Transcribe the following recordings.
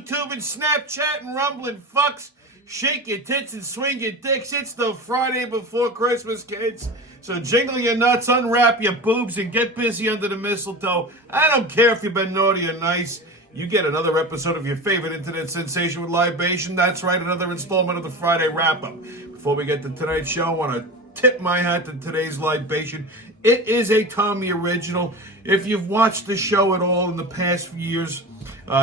YouTube and Snapchat and rumbling fucks. Shake your tits and swing your dicks. It's the Friday before Christmas, kids. So jingle your nuts, unwrap your boobs, and get busy under the mistletoe. I don't care if you've been naughty or nice. You get another episode of your favorite internet sensation with libation. That's right, another installment of the Friday wrap-up. Before we get to tonight's show, I want to tip my hat to today's libation. It is a Tommy original. If you've watched the show at all in the past few years,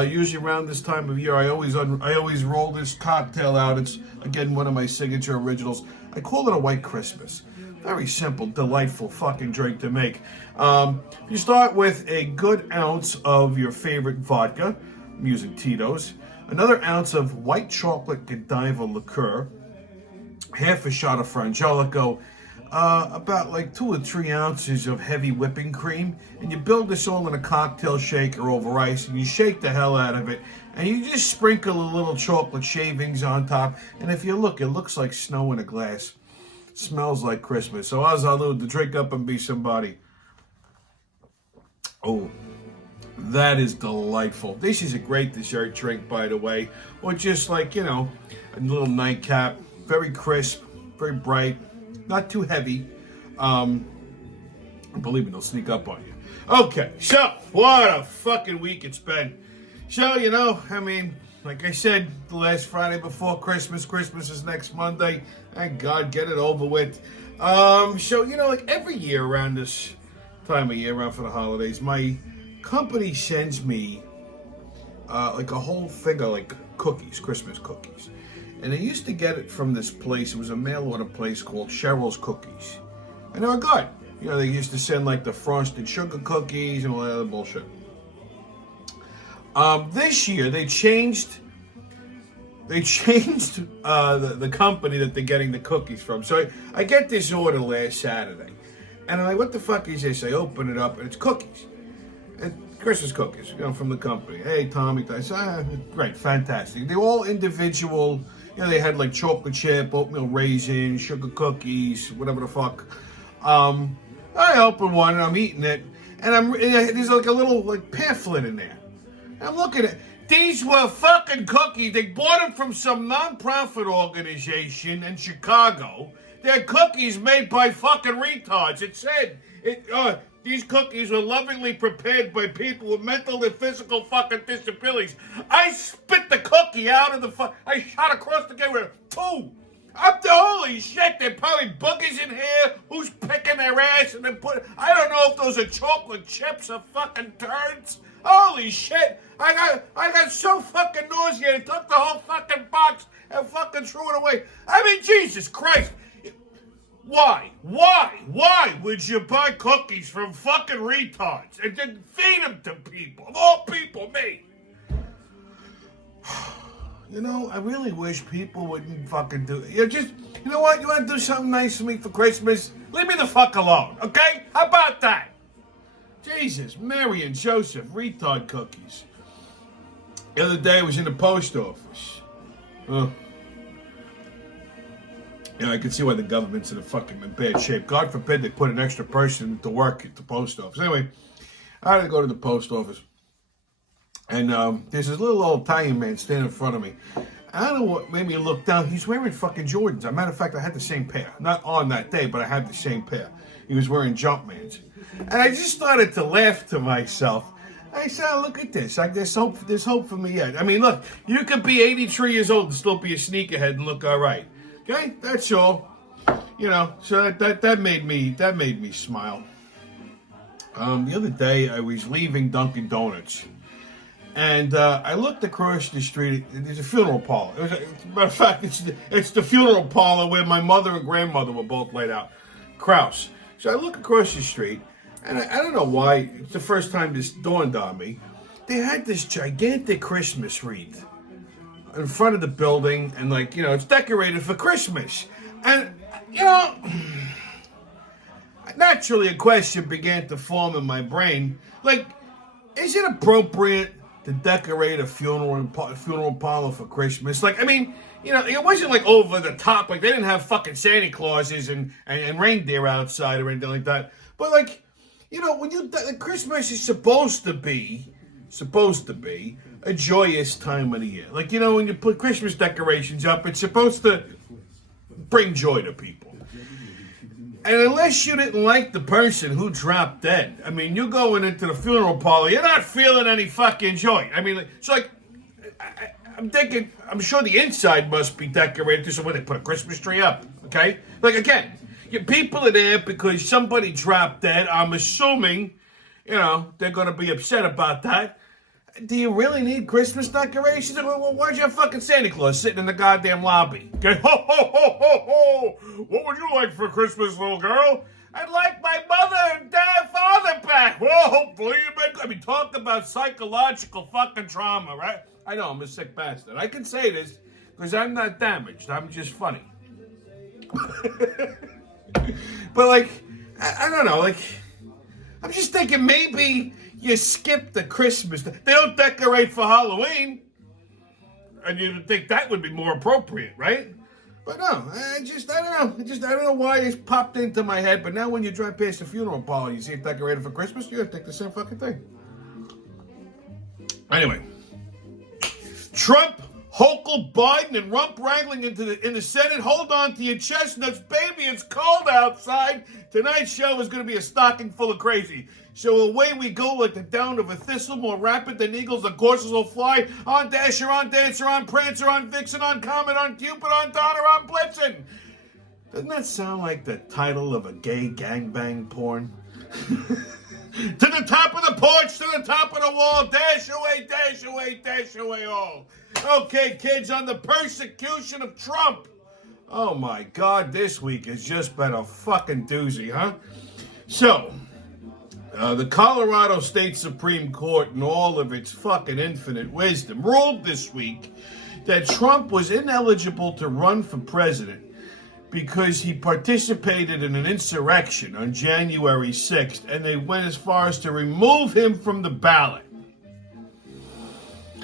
usually around this time of year, I always roll this cocktail out. It's, again, one of my signature originals. I call it a White Christmas. Very simple, delightful fucking drink to make. You start with a good ounce of your favorite vodka. I'm using Tito's. Another ounce of white chocolate Godiva liqueur. Half a shot of Frangelico. About like 2 or 3 ounces of heavy whipping cream, and you build this all in a cocktail shaker over ice, and you shake the hell out of it, and you just sprinkle a little chocolate shavings on top, and if you look, it looks like snow in a glass. Smells like Christmas. So how's I to drink up and be somebody? Oh, that is delightful. This is a great dessert drink, by the way, or just like, you know, a little nightcap. Very crisp, very bright. Not too heavy. Believe me, they'll sneak up on you. Okay, so what a fucking week it's been. So, you know, I mean, like I said, the last Friday before Christmas. Christmas is next Monday. Thank God, get it over with. So, you know, like every year around this time of year, around for the holidays, my company sends me like a whole thing of like cookies, Christmas cookies. And I used to get it from this place. It was a mail order place called Cheryl's Cookies. And they were good. You know, they used to send like the frosted sugar cookies and all that other bullshit. This year they changed the company that they're getting the cookies from. So I get this order last Saturday. And I'm like, what the fuck is this? I open it up and it's cookies. And Christmas cookies, you know, from the company. Hey, Tommy. I said, great, fantastic. They're all individual. You know, they had like chocolate chip, oatmeal raisin, sugar cookies, whatever the fuck. I open one and I'm eating it, and there's like a little like pamphlet in there. I'm looking at it. These were fucking cookies. They bought them from some non-profit organization in Chicago. They're cookies made by fucking retards. It said these cookies were lovingly prepared by people with mental and physical fucking disabilities. I spit the cookie out of the I shot across the game with 2. Up to holy shit, they're probably boogers in here. Who's picking their ass and then I don't know if those are chocolate chips or fucking turds. Holy shit. I got so fucking nauseated, took the whole fucking box and fucking threw it away. I mean, Jesus Christ. Why would you buy cookies from fucking retards and then feed them to people? Of all people, me. You know, I really wish people wouldn't fucking do it. You know what? You want to do something nice for me for Christmas? Leave me the fuck alone, okay? How about that? Jesus, Mary and Joseph, retard cookies. The other day I was in the post office. Yeah, I can see why the government's in bad shape. God forbid they put an extra person to work at the post office. Anyway, I had to go to the post office. And there's this little old Italian man standing in front of me. I don't know what made me look down. He's wearing fucking Jordans. As a matter of fact, I had the same pair. Not on that day, but I had the same pair. He was wearing Jumpmans. And I just started to laugh to myself. I said, oh, look at this. There's hope for me yet. I mean, look, you could be 83 years old and still be a sneakerhead and look all right. Okay, that's all. You know, so that made me smile. The other day I was leaving Dunkin' Donuts, and I looked across the street. There's a funeral parlor. As a matter of fact, it's the funeral parlor where my mother and grandmother were both laid out. Kraus. So I look across the street, and I don't know why. It's the first time this dawned on me. They had this gigantic Christmas wreath in front of the building, and like, you know, it's decorated for Christmas. And, you know, naturally a question began to form in my brain. Like, is it appropriate to decorate a funeral parlor for Christmas? Like, I mean, you know, it wasn't like over the top. Like, they didn't have fucking Santa Clauses and reindeer outside or anything like that. But like, you know, when Christmas is supposed to be a joyous time of the year. Like, you know, when you put Christmas decorations up, it's supposed to bring joy to people. And unless you didn't like the person who dropped dead, I mean, you're going into the funeral parlor, you're not feeling any fucking joy. I mean, it's like, I'm thinking, I'm sure the inside must be decorated so when they put a Christmas tree up, okay? Like, again, your people are there because somebody dropped dead. I'm assuming, you know, they're going to be upset about that. Do you really need Christmas decorations? Well, why'd you have fucking Santa Claus sitting in the goddamn lobby? Okay, ho, ho, ho, ho, ho! What would you like for Christmas, little girl? I'd like my mother and father back. Well, hopefully I mean, talk about psychological fucking trauma, right? I know, I'm a sick bastard. I can say this because I'm not damaged. I'm just funny. But, like, I don't know, like, I'm just thinking maybe you skip the Christmas. They don't decorate for Halloween. And you'd think that would be more appropriate, right? But no, I don't know. I don't know why it's popped into my head. But now when you drive past the funeral parlor, you see it decorated for Christmas, you're going to think the same fucking thing. Anyway. Trump, Hochul, Biden, and Rump wrangling in the Senate. Hold on to your chestnuts, baby. It's cold outside. Tonight's show is going to be a stocking full of crazy. So away we go like the down of a thistle, more rapid than eagles, the coursers will fly. On Dasher, on Dancer, on Prancer, on Vixen, on Comet, on Cupid, on Donner, on Blitzen. Doesn't that sound like the title of a gay gangbang porn? To the top of the porch, to the top of the wall, dash away, dash away, dash away all. Okay, kids, on the persecution of Trump. Oh my God, this week has just been a fucking doozy, huh? So, the Colorado State Supreme Court, in all of its fucking infinite wisdom, ruled this week that Trump was ineligible to run for president because he participated in an insurrection on January 6th, and they went as far as to remove him from the ballot.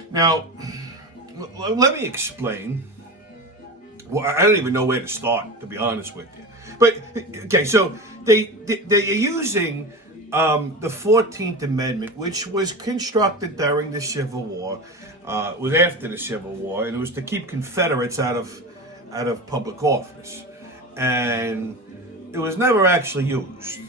Now, let me explain. Well, I don't even know where to start, to be honest with you. But, okay, so they're using the 14th Amendment, which was constructed during the Civil War, was after the Civil War, and it was to keep Confederates out of public office. And it was never actually used.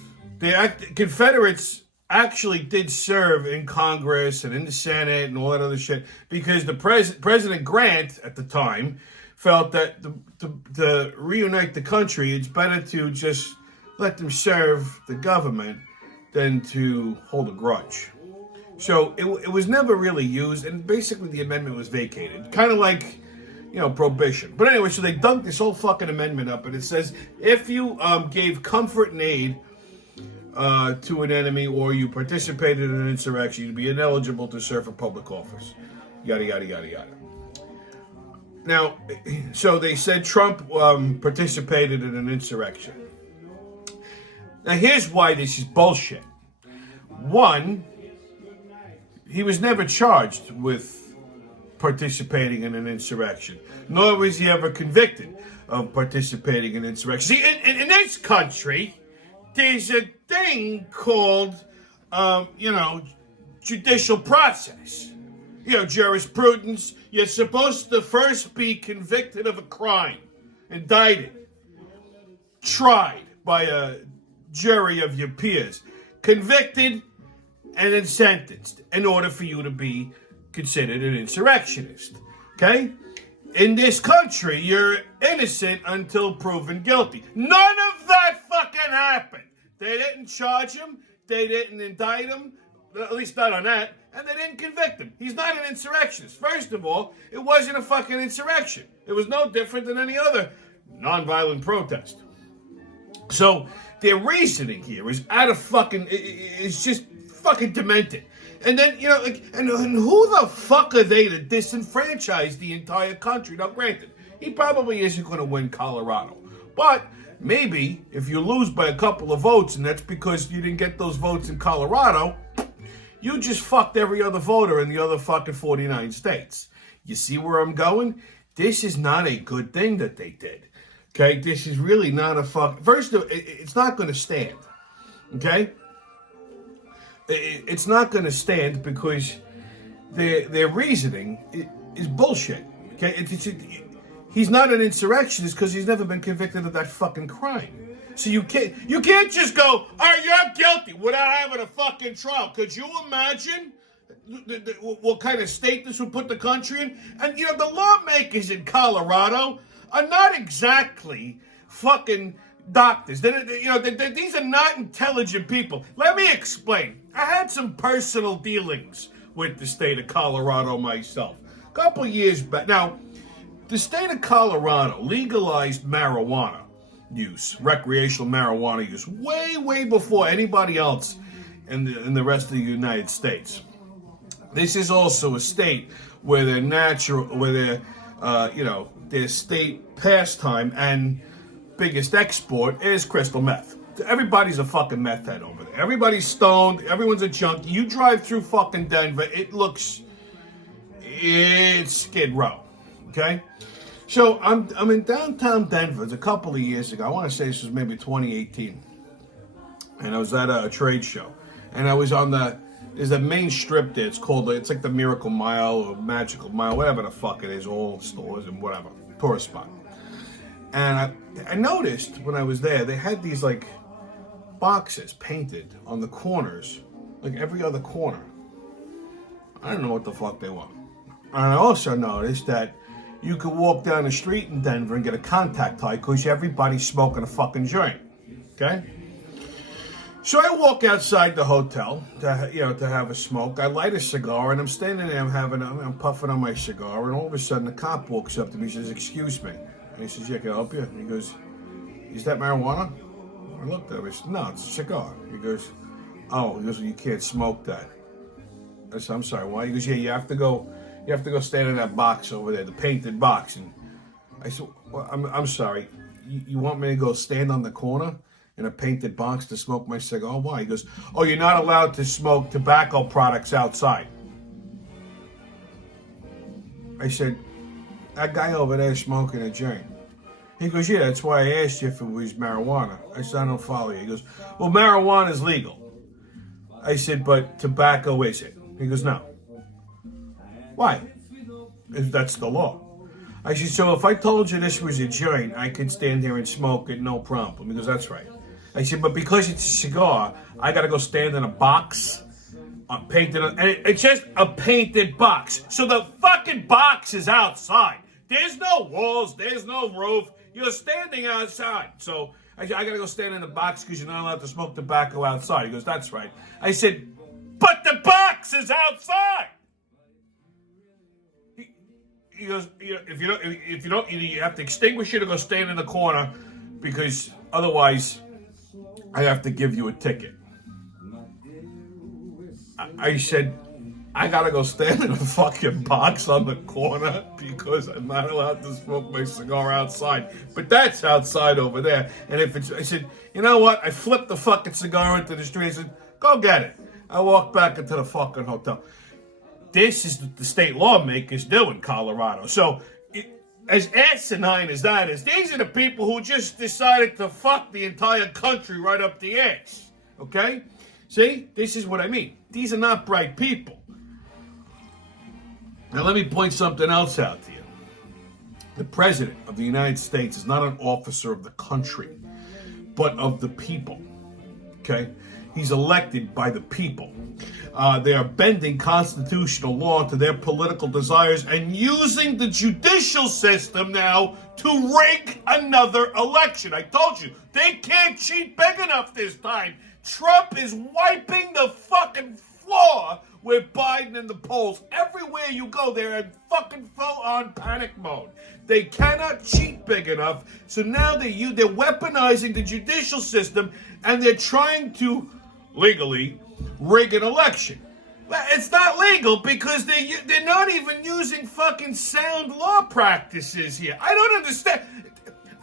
Confederates actually did serve in Congress and in the Senate and all that other shit because the President Grant at the time felt that to reunite the country, it's better to just let them serve the government than to hold a grudge. So it was never really used, and basically the amendment was vacated. Kind of like, you know, prohibition. But anyway, so they dunked this whole fucking amendment up, and it says, if you gave comfort and aid to an enemy or you participated in an insurrection, you'd be ineligible to serve for public office. Yada, yada, yada, yada. Now, so they said Trump participated in an insurrection. Now, here's why this is bullshit. One, he was never charged with participating in an insurrection, nor was he ever convicted of participating in insurrection. See, in this country, there's a thing called, judicial process. You know, jurisprudence. You're supposed to first be convicted of a crime, indicted, tried by a jury of your peers, convicted, and then sentenced in order for you to be considered an insurrectionist. Okay? In this country, you're innocent until proven guilty. None of that fucking happened. They didn't charge him. They didn't indict him. At least not on that. And they didn't convict him. He's not an insurrectionist. First of all, it wasn't a fucking insurrection. It was no different than any other nonviolent protest. So their reasoning here is out of fucking, it's just fucking demented. And then, you know, like, and who the fuck are they to disenfranchise the entire country? Now, granted, he probably isn't going to win Colorado. But maybe if you lose by a couple of votes, and that's because you didn't get those votes in Colorado, you just fucked every other voter in the other fucking 49 states. You see where I'm going? This is not a good thing that they did. Okay? This is really not a fuck. First of all, it's not going to stand. Okay? It's not going to stand because their reasoning is bullshit. Okay, he's not an insurrectionist because he's never been convicted of that fucking crime. So you can't just go, all right, you're guilty without having a fucking trial. Could you imagine what kind of state this would put the country in? And the lawmakers in Colorado are not exactly fucking doctors. These are not intelligent people. Let me explain. I had some personal dealings with the state of Colorado myself a couple years back. Now, the state of Colorado legalized marijuana use, recreational marijuana use, way before anybody else in the rest of the United States. This is also a state where their state pastime and biggest export is crystal meth. Everybody's a fucking meth head over there. Everybody's stoned. Everyone's a junkie. You drive through fucking Denver, it's Skid Row. Okay? So I'm in downtown Denver. It's a couple of years ago. I want to say this was maybe 2018. And I was at a trade show. And I was on there's a main strip there. It's like the Miracle Mile or Magical Mile, whatever the fuck it is, all stores and whatever, tourist spot. And I noticed when I was there, they had these like boxes painted on the corners, like every other corner. I don't know what the fuck they were. And I also noticed that you could walk down the street in Denver and get a contact high because everybody's smoking a fucking joint. Okay? So I walk outside the hotel to have a smoke. I light a cigar and I'm standing there, I'm puffing on my cigar, and all of a sudden a cop walks up to me and says, "Excuse me." And he says, "Yeah, can I help you?" And he goes, "Is that marijuana?" I looked at him. I said, "No, it's a cigar." He goes, "Oh," he goes, "Well, you can't smoke that." I said, "I'm sorry, why?" He goes, "Yeah, you have to go stand in that box over there, the painted box." And I said, "Well, I'm sorry, you want me to go stand on the corner in a painted box to smoke my cigar? Why?" He goes, "Oh, you're not allowed to smoke tobacco products outside." I said, "That guy over there is smoking a joint." He goes, "Yeah, that's why I asked you if it was marijuana." I said, "I don't follow you." He goes, "Well, marijuana is legal." I said, "But tobacco isn't." He goes, "No." "Why?" "That's the law." I said, "So if I told you this was a joint, I could stand here and smoke it, no problem." He goes, "That's right." I said, "But because it's a cigar, I got to go stand in a box, painted, and it's just a painted box. So the fucking box is outside. There's no walls, there's no roof. You're standing outside. So I got to go stand in the box because you're not allowed to smoke tobacco outside." He goes, "That's right." I said, "But the box is outside." He goes, if you don't, either you have to extinguish it or go stand in the corner, because otherwise I have to give you a ticket. I said, "I gotta go stand in a fucking box on the corner because I'm not allowed to smoke my cigar outside. But that's outside over there." And I said, "You know what?" I flipped the fucking cigar into the street. I said, "Go get it." I walked back into the fucking hotel. This is what the state lawmakers do in Colorado. So, as asinine as that is, these are the people who just decided to fuck the entire country right up the ass. Okay? See? This is what I mean. These are not bright people. Now, let me point something else out to you. The President of the United States is not an officer of the country, but of the people. Okay? He's elected by the people. They are bending constitutional law to their political desires and using the judicial system now to rig another election. I told you, they can't cheat big enough this time. Trump is wiping the fucking floor with Biden in the polls. Everywhere you go, they're in fucking full-on panic mode. They cannot cheat big enough, so now they're weaponizing the judicial system, and they're trying to legally rig an election. It's not legal because they're not even using fucking sound law practices here. I don't understand.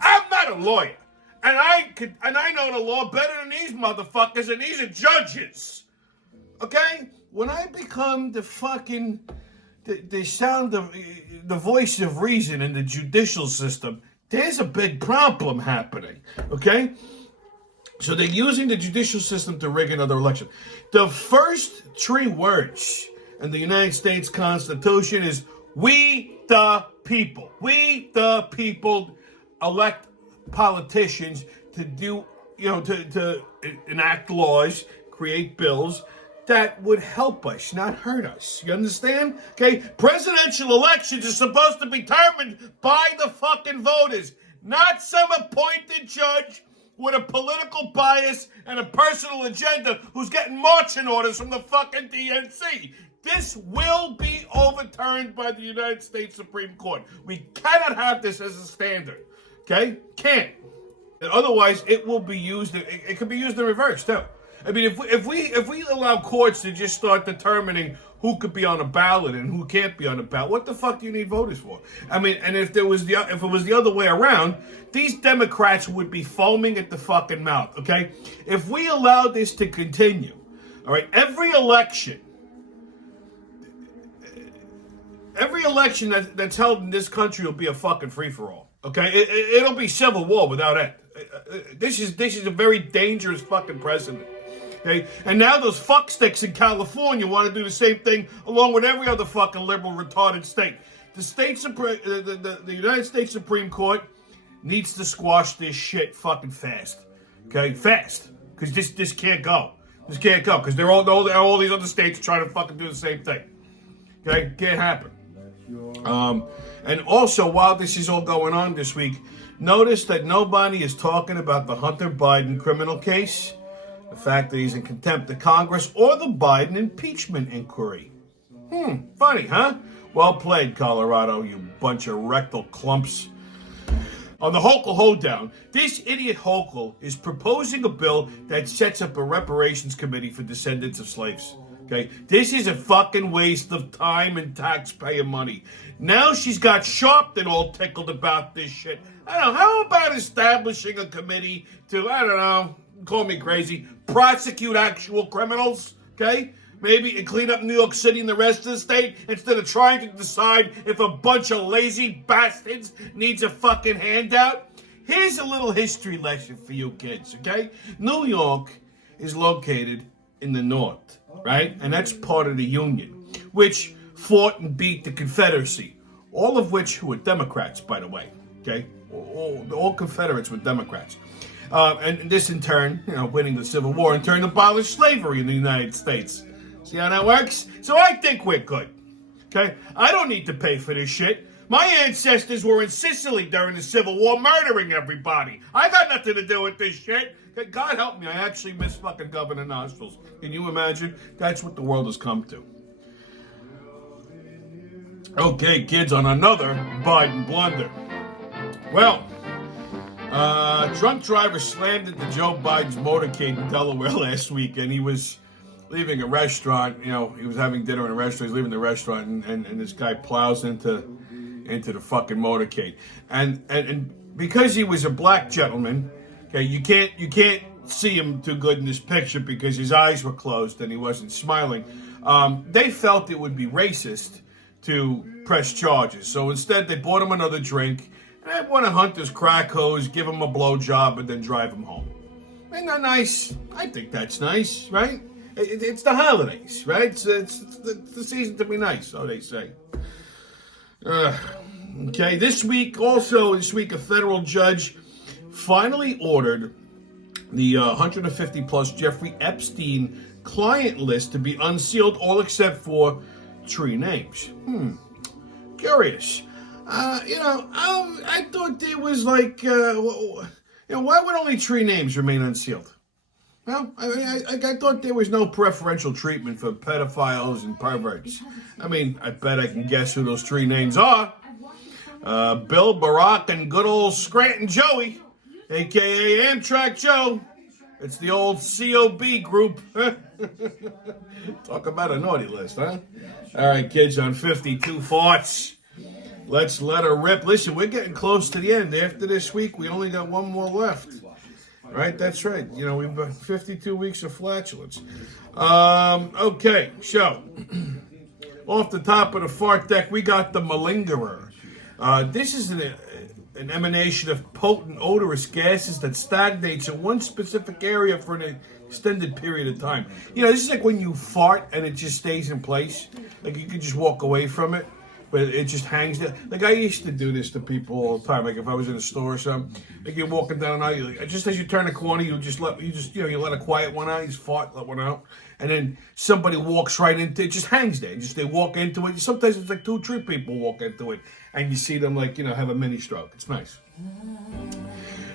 I'm not a lawyer, and I know the law better than these motherfuckers, and these are judges. Okay? When I become the fucking the sound of the voice of reason in the judicial system, there's a big problem happening. Okay? So they're using the judicial system to rig another election. The first three words, and the United States Constitution is we the people. We the people elect politicians to do, to enact laws, create bills that would help us, not hurt us. You understand? Okay? Presidential elections are supposed to be determined by the fucking voters, not some appointed judge with a political bias and a personal agenda who's getting marching orders from the fucking DNC. This will be overturned by the United States Supreme Court. We cannot have this as a standard. Okay? Can't. Otherwise, it will be used. It could be used in reverse too. I mean, if we allow courts to just start determining who could be on a ballot and who can't be on a ballot, what the fuck do you need voters for? I mean, and if it was the other way around, these Democrats would be foaming at the fucking mouth. Okay, if we allow this to continue, all right, every election that's held in this country will be a fucking free for all. Okay, it'll be civil war without end. This is a very dangerous fucking precedent. Okay? And now those fucksticks in California want to do the same thing along with every other fucking liberal retarded state. The United States Supreme Court needs to squash this shit fucking fast. Okay? Fast. Because this can't go. This can't go. Because all these other states trying to fucking do the same thing. Okay? Can't happen. And also, while this is all going on this week, notice that nobody is talking about the Hunter Biden criminal case, the fact that he's in contempt of Congress, or the Biden impeachment inquiry. Funny, huh? Well played, Colorado, you bunch of rectal clumps. On the Hochul hoedown, this idiot Hochul is proposing a bill that sets up a reparations committee for descendants of slaves. Okay, this is a fucking waste of time and taxpayer money. Now she's got Sharpton all tickled about this shit. I don't know, how about establishing a committee to, I don't know, call me crazy, prosecute actual criminals, okay? Maybe and clean up New York City and the rest of the state instead of trying to decide if a bunch of lazy bastards needs a fucking handout. Here's a little history lesson for you kids, okay? New York is located in the north, right? And that's part of the Union, which fought and beat the Confederacy, all of which who were Democrats, by the way, okay? All Confederates were Democrats. And this in turn, winning the Civil War, in turn abolished slavery in the United States. See how that works? So I think we're good, okay? I don't need to pay for this shit. My ancestors were in Sicily during the Civil War murdering everybody. I got nothing to do with this shit. God help me, I actually miss fucking Governor Nostrils. Can you imagine? That's what the world has come to. Okay, kids, on another Biden blunder. Well, drunk driver slammed into Joe Biden's motorcade in Delaware last week, and he was leaving a restaurant. He was having dinner in a restaurant. He's leaving the restaurant, and this guy plows into the fucking motorcade. And because he was a black gentleman, okay, you can't see him too good in this picture because his eyes were closed and he wasn't smiling. They felt it would be racist to press charges, so instead they bought him another drink. And I want to hunt this crack hose, give him a blowjob, and then drive him home. Ain't that nice? I think that's nice, right? It's the holidays, right? It's the season to be nice, so they say. Okay, this week, a federal judge finally ordered the 150-plus Jeffrey Epstein client list to be unsealed, all except for 3 names. Curious. I thought there was why would only 3 names remain unsealed? Well, I thought there was no preferential treatment for pedophiles and perverts. I mean, I bet I can guess who those 3 names are. Bill, Barack, and good old Scranton Joey, a.k.a. Amtrak Joe. It's the old COB group. Talk about a naughty list, huh? All right, kids, on 52 farts. Let's let her rip. Listen, we're getting close to the end. After this week, we only got 1 more left. Right? That's right. We've got 52 weeks of flatulence. Okay, so off the top of the fart deck, we got the malingerer. This is an an emanation of potent odorous gases that stagnates in one specific area for an extended period of time. You know, this is like when you fart and it just stays in place. Like you could just walk away from it, but it just hangs there. Like I used to do this to people all the time. Like if I was in a store or something, like you're walking down an aisle, just as you turn a corner, you let a quiet one out, you just fart, let one out, and then somebody walks right into it, just hangs there. Just they walk into it. Sometimes it's like 2 or 3 people walk into it, and you see them like have a mini stroke. It's nice.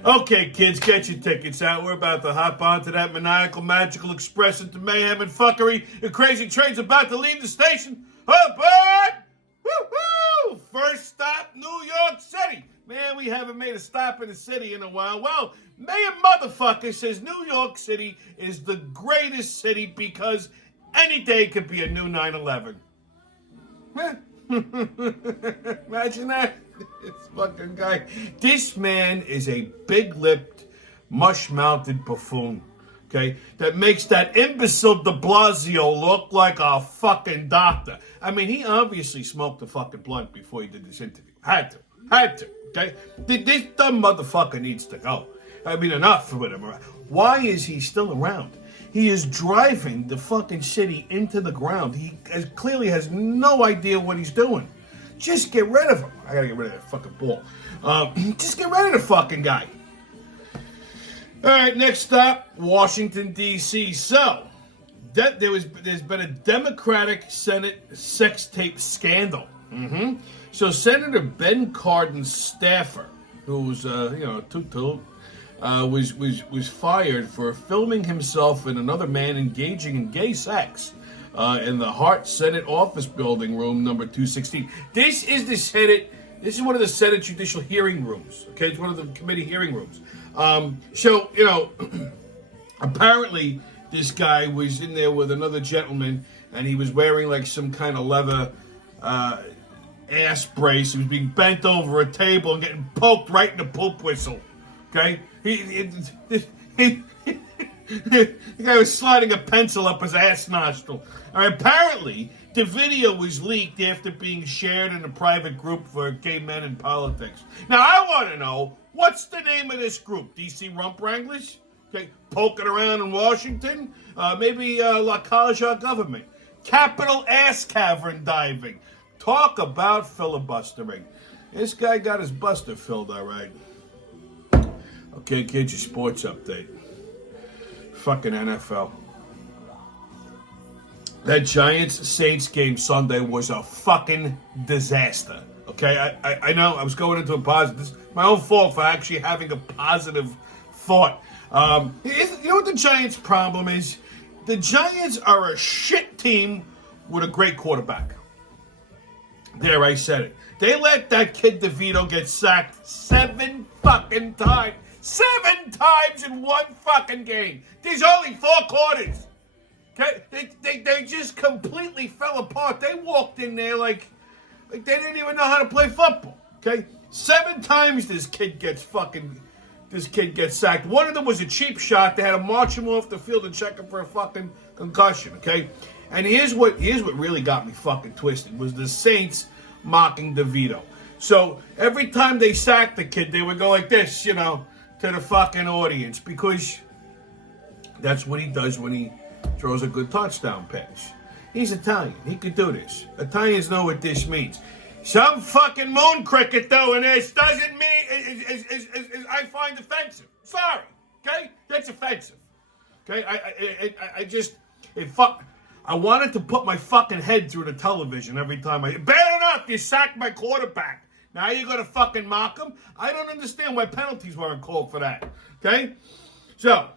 Okay, kids, get your tickets out. We're about to hop onto that maniacal, magical express into mayhem and fuckery. The crazy train's about to leave the station. Oh, boy! Woo-hoo! First stop, New York City. Man, we haven't made a stop in the city in a while. Well, Mayor Motherfucker says New York City is the greatest city because any day could be a new 9/11. Imagine that. This fucking guy. This man is a big-lipped, mush-mouthed buffoon. Okay, that makes that imbecile de Blasio look like a fucking doctor. I mean, he obviously smoked a fucking blunt before he did this interview. Had to. Okay, this dumb motherfucker needs to go. I mean, enough with him. Why is he still around? He is driving the fucking city into the ground. He clearly has no idea what he's doing. Just get rid of him. I gotta get rid of that fucking ball. Just get rid of the fucking guy. All right, next stop, Washington, D.C. So, there's been a Democratic Senate sex tape scandal. So, Senator Ben Cardin's staffer, who's toot, was fired for filming himself and another man engaging in gay sex in the Hart Senate Office Building, room number 216. This is the Senate. This is one of the Senate judicial hearing rooms. Okay, it's one of the committee hearing rooms. So, apparently this guy was in there with another gentleman and he was wearing like some kind of leather ass brace. He was being bent over a table and getting poked right in the poop whistle. Okay? The guy was sliding a pencil up his ass nostril. Apparently, the video was leaked after being shared in a private group for gay men in politics. Now, I want to know, what's the name of this group? DC Rump Wranglers? Okay, poking around in Washington? Maybe La Caja Government. Capital Ass Cavern Diving. Talk about filibustering. This guy got his buster filled, all right. Okay, kids, your sports update. Fucking NFL. That Giants-Saints game Sunday was a fucking disaster. Okay, I know I was going into a positive. This is my own fault for actually having a positive thought. You know what the Giants' problem is? The Giants are a shit team with a great quarterback. There, I said it. They let that kid DeVito get sacked 7 fucking times. 7 times in one fucking game. There's only 4 quarters. Okay? They just completely fell apart. They walked in there like they didn't even know how to play football. Okay? 7 times this kid gets sacked. One of them was a cheap shot. They had to march him off the field and check him for a fucking concussion. Okay? And here's what really got me fucking twisted was the Saints mocking DeVito. So every time they sacked the kid, they would go like this, to the fucking audience, because that's what he does when he throws a good touchdown pass. He's Italian. He could do this. Italians know what this means. Some fucking moon cricket doing this doesn't mean is I find offensive. Sorry, okay? That's offensive. Okay? I wanted to put my fucking head through the television every time bad enough, you sacked my quarterback. Now you're going to fucking mock him? I don't understand why penalties weren't called for that. Okay? So,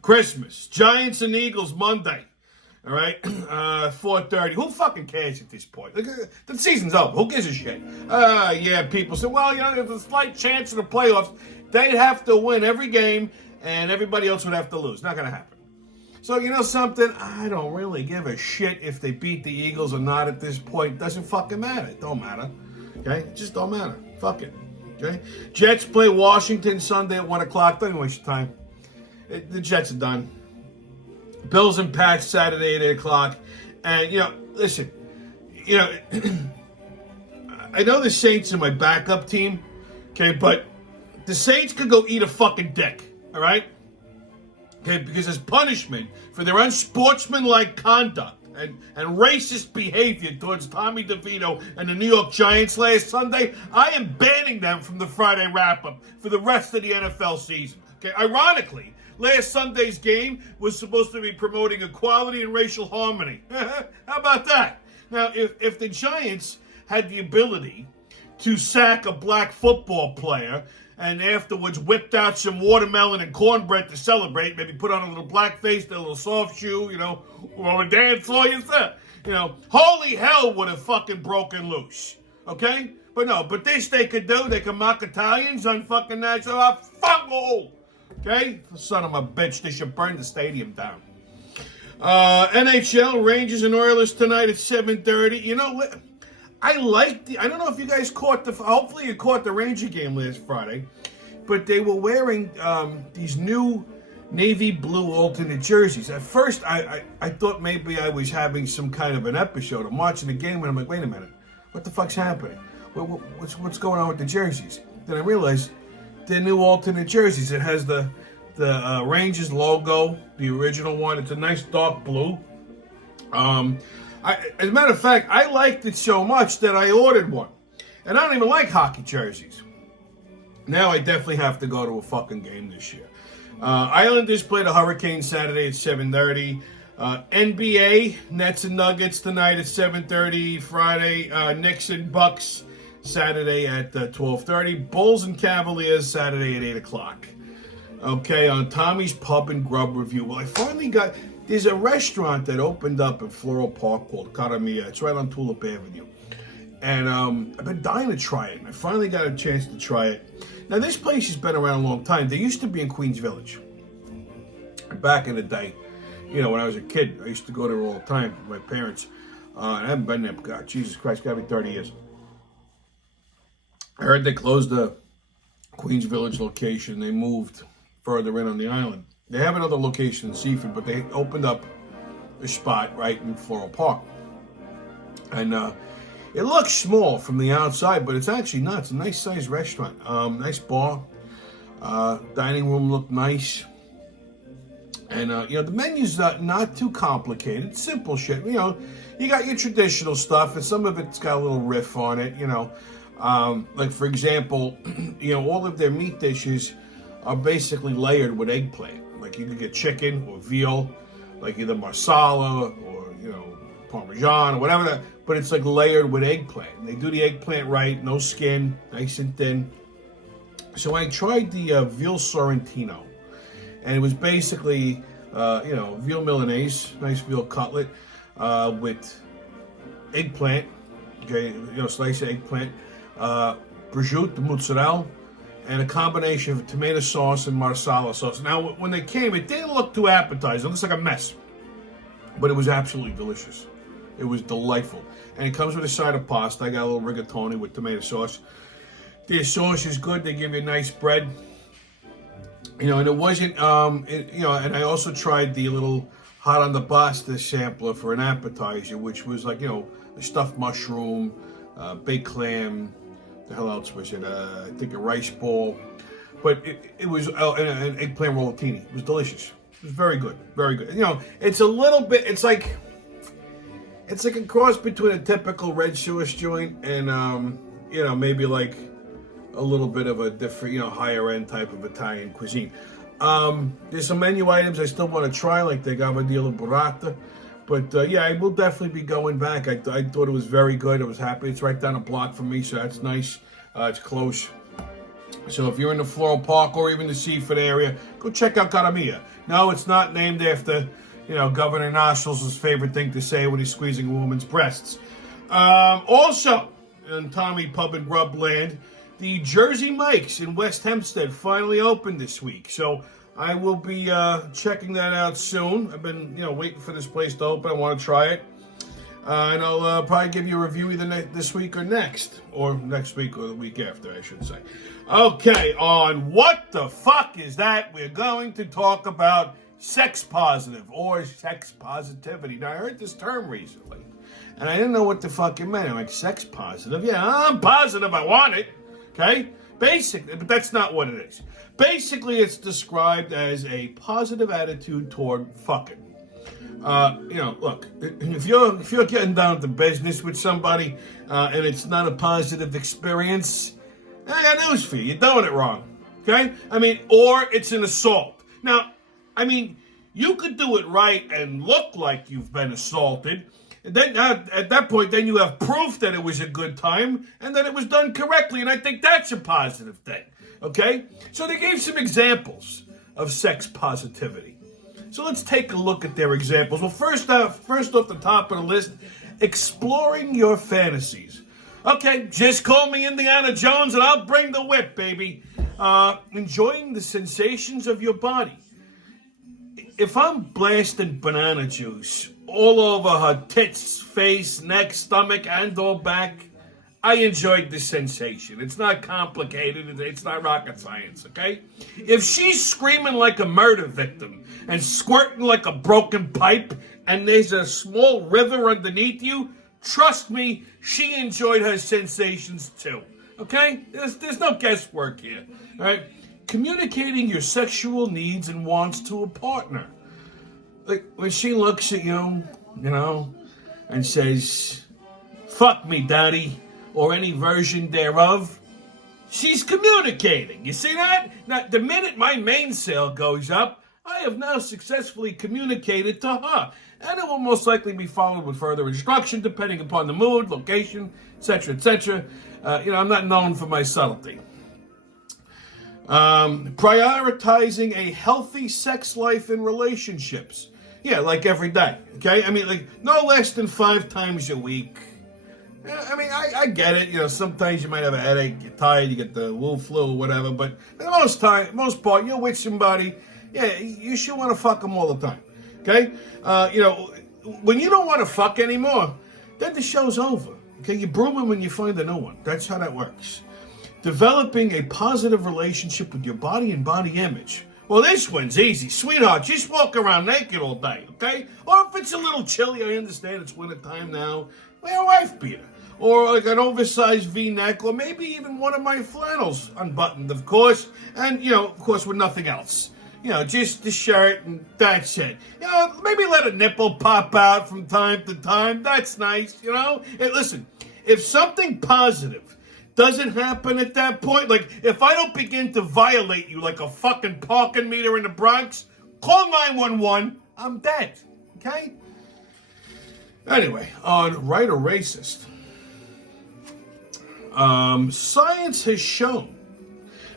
Christmas. Giants and Eagles Monday. All right? 4:30. Who fucking cares at this point? The season's over. Who gives a shit? Yeah, people say, well, there's a slight chance in the playoffs. They'd have to win every game, and everybody else would have to lose. Not going to happen. So, you know something? I don't really give a shit if they beat the Eagles or not at this point. Doesn't fucking matter. It don't matter. Okay? It just don't matter. Fuck it. Okay? Jets play Washington Sunday at 1 o'clock. Don't even waste your time. The Jets are done. Bills and Pats Saturday at 8 o'clock. And, listen. I know the Saints are my backup team, Okay, but the Saints could go eat a fucking dick, all right? Okay, because as punishment for their unsportsmanlike conduct and racist behavior towards Tommy DeVito and the New York Giants last Sunday, I am banning them from the Friday wrap-up for the rest of the NFL season. Okay, ironically, last Sunday's game was supposed to be promoting equality and racial harmony. How about that? Now, if the Giants had the ability to sack a black football player and afterwards whipped out some watermelon and cornbread to celebrate, maybe put on a little blackface, a little soft shoe, or a dance floor, holy hell would have fucking broken loose. Okay? But this they could do. They can mock Italians on fucking national fungal. Okay? Son of a bitch, they should burn the stadium down. NHL, Rangers and Oilers tonight at 7:30. I don't know if you guys hopefully you caught the Ranger game last Friday, but they were wearing these new navy blue alternate jerseys. At first, I thought maybe I was having some kind of an episode. I'm watching the game and I'm like, wait a minute, what the fuck's happening? What's going on with the jerseys? Then I realized they're new alternate jerseys. It has the Rangers logo, the original one. It's a nice dark blue. As a matter of fact, I liked it so much that I ordered one. And I don't even like hockey jerseys. Now I definitely have to go to a fucking game this year. Islanders play the Hurricanes Saturday at 7:30. NBA, Nets and Nuggets tonight at 7:30. Friday, Knicks and Bucks Saturday at 12:30. Bulls and Cavaliers Saturday at 8 o'clock. Okay, on Tommy's Pub and Grub review. Well, I finally got... There's a restaurant that opened up in Floral Park called Cara Mia. It's right on Tulip Avenue. And I've been dying to try it. And I finally got a chance to try it. Now, this place has been around a long time. They used to be in Queens Village. Back in the day, when I was a kid, I used to go there all the time with my parents. I haven't been there, God, Jesus Christ, got to be 30 years. I heard they closed the Queens Village location. They moved further in on the island. They have another location in Seaford, but they opened up a spot right in Floral Park. And it looks small from the outside, but it's actually not. It's a nice-sized restaurant. Nice bar. Dining room looked nice. And, the menu's not too complicated. Simple shit. You got your traditional stuff, and some of it's got a little riff on it, Like, for example, all of their meat dishes are basically layered with eggplant. Like, you could get chicken or veal, like either marsala or, Parmesan or whatever, but it's like layered with eggplant. And they do the eggplant right, no skin, nice and thin. So I tried the veal sorrentino, and it was basically, veal Milanese, nice veal cutlet with eggplant, okay, slice of eggplant, prosciutto, mozzarella, and a combination of tomato sauce and marsala sauce. Now, when they came, it didn't look too appetizing. It looks like a mess. But it was absolutely delicious. It was delightful. And it comes with a side of pasta. I got a little rigatoni with tomato sauce. Their sauce is good. They give you a nice bread. And it wasn't, and I also tried the little hot on the pasta sampler for an appetizer, which was like, a stuffed mushroom, baked clam. The hell else was it? I think a rice ball. But it was an eggplant rollatini. It was delicious. It was very good. Very good. It's a little bit, it's like a cross between a typical red sauce joint and, maybe like a little bit of a different, higher end type of Italian cuisine. There's some menu items I still want to try, like the gabardino burrata. But, I will definitely be going back. I thought it was very good. I was happy. It's right down the block from me, so that's nice. It's close. So if you're in the Floral Park or even the Seaford area, go check out Cara Mia. No, it's not named after, Governor Nostrils' favorite thing to say when he's squeezing a woman's breasts. Also, in Tommy Pub and Grub land, the Jersey Mike's in West Hempstead finally opened this week. So I will be checking that out soon. I've been, waiting for this place to open. I want to try it. And I'll probably give you a review either this week or next. Or next week or the week after, I should say. Okay, on What the Fuck Is That? We're going to talk about sex positive or sex positivity. Now, I heard this term recently. And I didn't know what the fuck it meant. I'm like, sex positive? Yeah, I'm positive I want it. Okay? Basically, but that's not what it is. Basically, it's described as a positive attitude toward fucking. Look, if you're getting down to business with somebody and it's not a positive experience, I got news for you. You're doing it wrong. Okay? Or it's an assault. Now, you could do it right and look like you've been assaulted. And then at that point, then you have proof that it was a good time and that it was done correctly. And I think that's a positive thing. Okay? So they gave some examples of sex positivity. So let's take a look at their examples. Well, first off the top of the list, exploring your fantasies. Okay, just call me Indiana Jones and I'll bring the whip, baby. Enjoying the sensations of your body. If I'm blasting banana juice all over her tits, face, neck, stomach, and or back, I enjoyed the sensation. It's not complicated. It's not rocket science, okay? If she's screaming like a murder victim and squirting like a broken pipe and there's a small river underneath you, trust me, she enjoyed her sensations too, okay? There's no guesswork here, all right? Communicating your sexual needs and wants to a partner. Like when she looks at you, and says, "Fuck me, daddy," or any version thereof, she's communicating. You see that? Now, the minute my mainsail goes up, I have now successfully communicated to her. And it will most likely be followed with further instruction, depending upon the mood, location, etc., etc. I'm not known for my subtlety. Prioritizing a healthy sex life in relationships. Yeah, like every day, okay? No less than 5 times a week. I get it. Sometimes you might have a headache, you're tired, you get the woo flu or whatever, but for the most part, you're with somebody, yeah, you should want to fuck them all the time, okay? When you don't want to fuck anymore, then the show's over, okay? You broom them when you find a new one. That's how that works. Developing a positive relationship with your body and body image. Well, this one's easy. Sweetheart, just walk around naked all day, okay? Or if it's a little chilly, I understand it's wintertime now, wear a wife beater. Or like an oversized V-neck, or maybe even one of my flannels unbuttoned, of course. And, of course, with nothing else. Just the shirt and that's it. Maybe let a nipple pop out from time to time. That's nice, Hey, listen, if something positive doesn't happen at that point, like if I don't begin to violate you like a fucking parking meter in the Bronx, call 911, I'm dead, okay? Anyway, on right or racist. Science has shown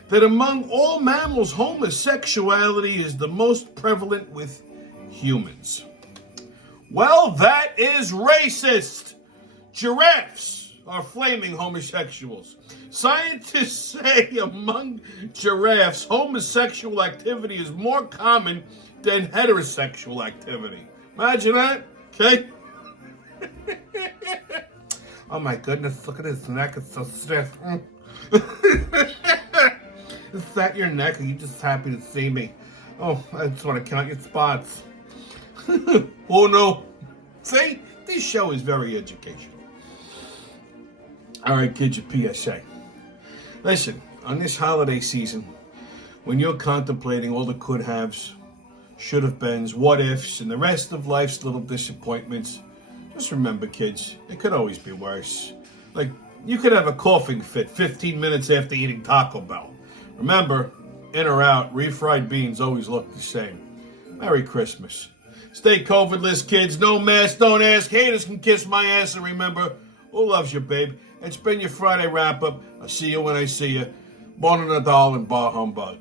that among all mammals, homosexuality is the most prevalent with humans. Well, that is racist. Giraffes are flaming homosexuals. Scientists say among giraffes, homosexual activity is more common than heterosexual activity. Imagine that, okay? Oh my goodness, look at his neck, it's so stiff. Is that your neck? Are you just happy to see me? Oh, I just want to count your spots. Oh no. See, this show is very educational. All right, kids, your PSA. Listen, on this holiday season, when you're contemplating all the could-haves, should-have-beens, what-ifs, and the rest of life's little disappointments, just remember, kids, it could always be worse. Like, you could have a coughing fit 15 minutes after eating Taco Bell. Remember, in or out, refried beans always look the same. Merry Christmas. Stay COVID-less, kids. No mask, don't ask. Haters can kiss my ass. And remember, who loves you, babe? It's been your Friday wrap-up. I'll see you when I see you. Bon Nadal and Bar Humbug.